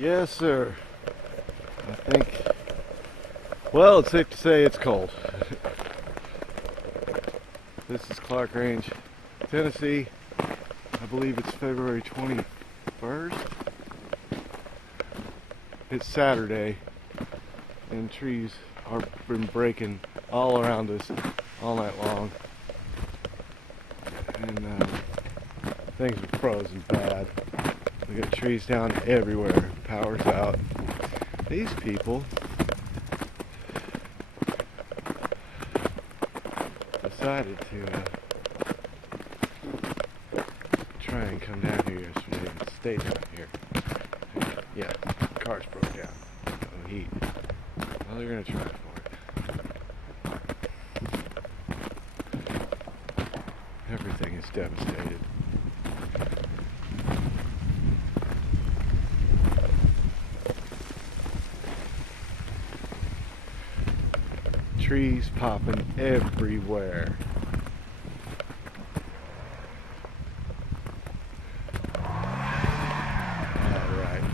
Yes, sir. I think, well, it's safe to say it's cold. This is Carkrange, Tennessee. I believe it's February 21st. It's Saturday, and trees are been breaking all around us all night long. And things are frozen bad. We got trees down everywhere. Power's out. These people decided to try and come down here yesterday and stay down here. Yeah, cars broke down. No heat. Well, they're gonna try for it. Everything is devastated. Trees popping everywhere. Alright,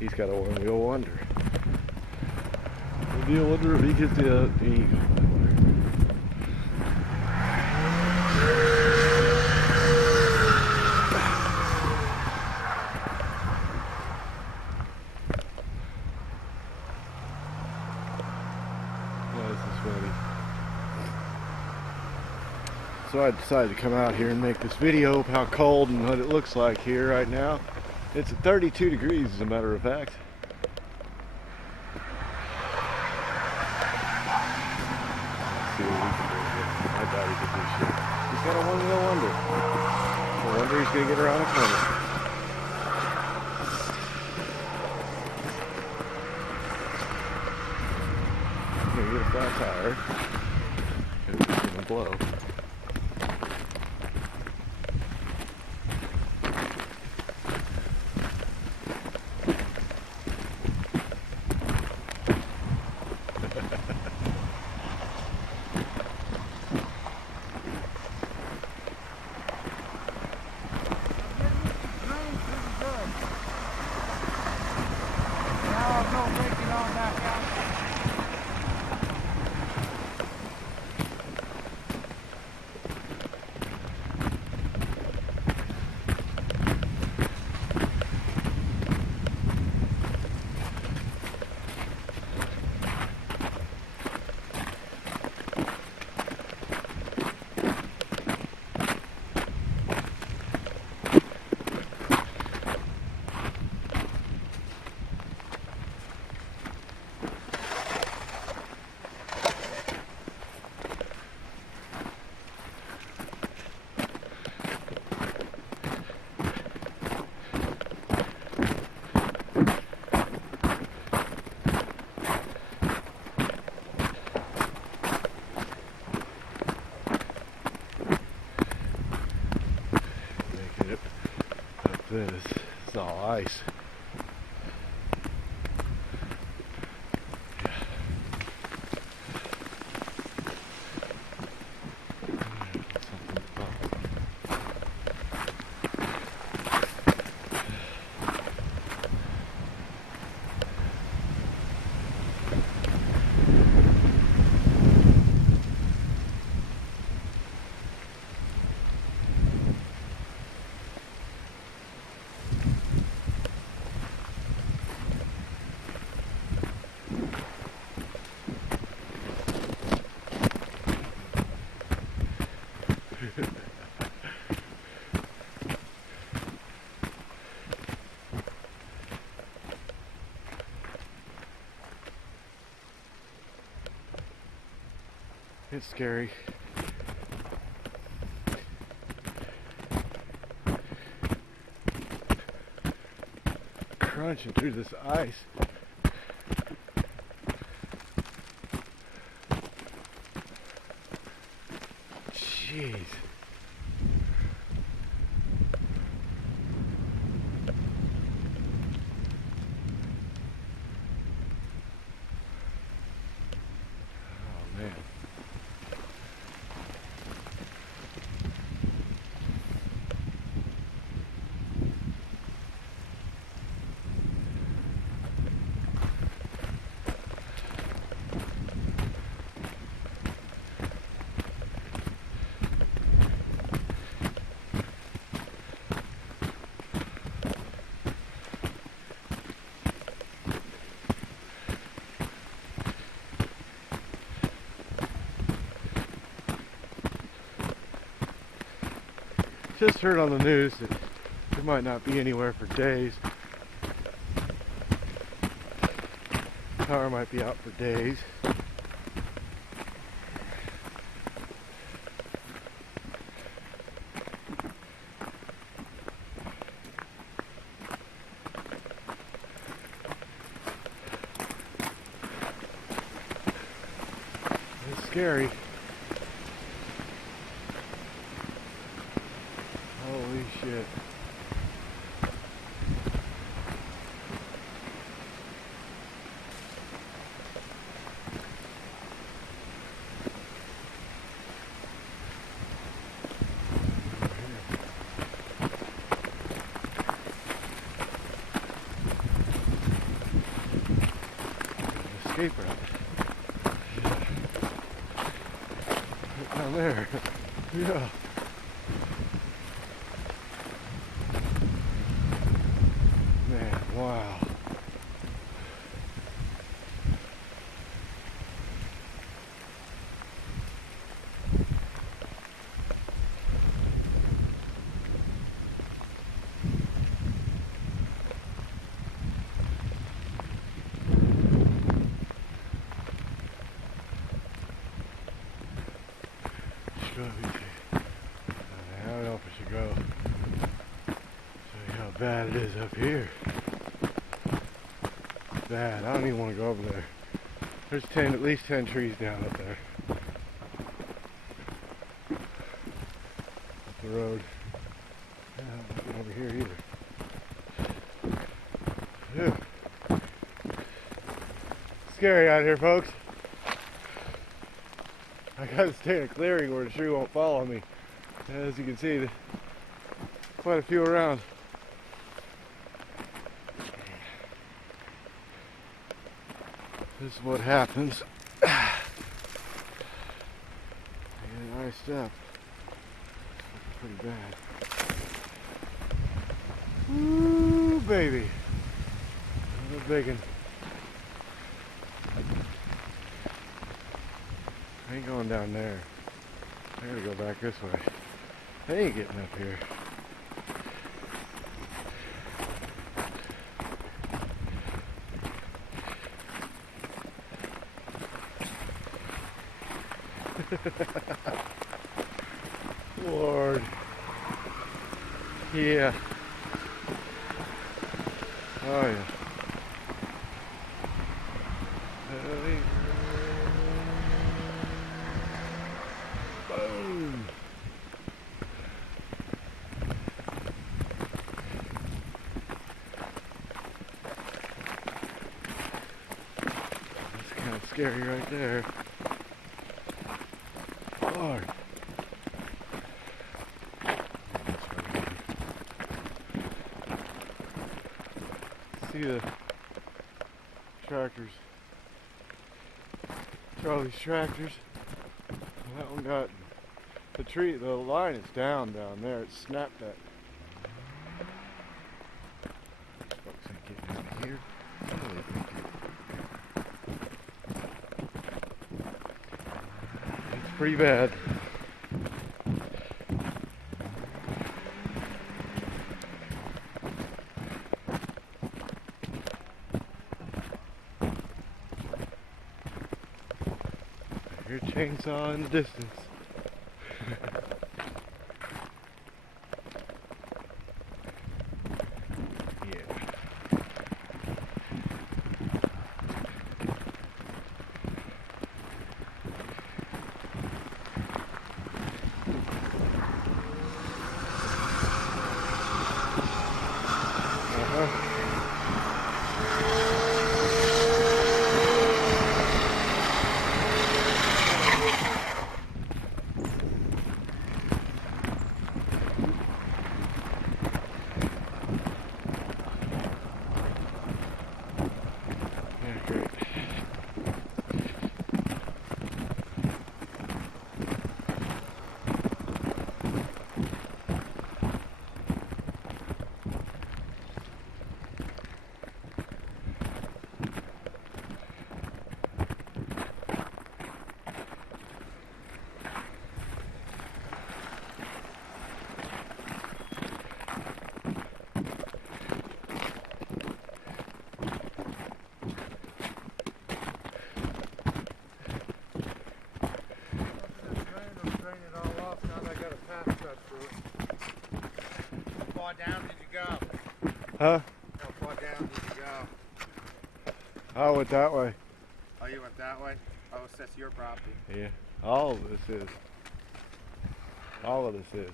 he's got a one-wheel wonder. Maybe I wonder if he gets the eagle. So I decided to come out here and make this video of how cold and what it looks like here right now. It's at 32 degrees as a matter of fact. Let's see what we can do here. I doubt he can do shit. He's got a one-wheel wonder. No wonder he's gonna get around the corner. I'm gonna get a flat tire. It's gonna blow. This is all ice. It's scary. Crunching through this ice. Jeez. Oh man. Just heard on the news that it might not be anywhere for days. Power might be out for days. It's scary. Holy shit. Escape route. Right down there. Yeah. Man, wow. I don't know if I should go. Show you how bad it is up here. Bad. I don't even want to go over there. There's at least 10 trees down up there. Up the road. Nothing over here either. Ew. Scary out here, folks. I gotta stay in a clearing where the tree won't follow me. As you can see, there's quite a few around. This is what happens. I get iced up. It's pretty bad. Woo, baby. Another big one. I ain't going down there. I gotta go back this way. They ain't getting up here. Lord. Yeah. Oh yeah. Boom. That's kind of scary right there. Lord. See the tractors. Charlie's tractors. That one got the tree, the line is down there. It snapped that. These folks ain't getting out of here. It's pretty bad. I hear a chainsaw in the distance. down did you go? Huh? How far down did you go? I went that way. Oh, you went that way? Oh, so that's your property. Yeah. All of this is. All of this is.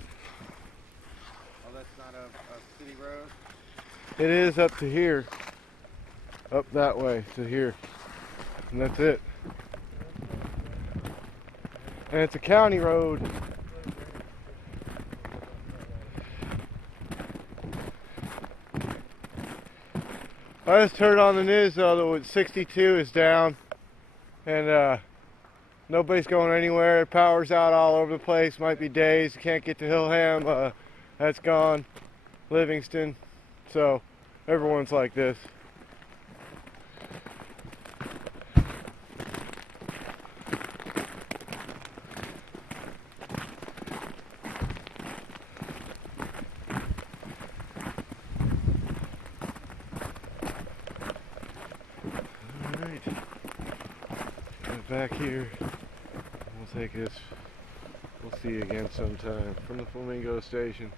Oh, that's not a city road? It is up to here. Up that way to here. And that's it. And it's a county road. I just heard on the news though that 62 is down and nobody's going anywhere. Power's out all over the place. Might be days. You can't get to Hillham. That's gone. Livingston. So everyone's like this. Back here, we'll take this, we'll see you again sometime from the Flamingo Station.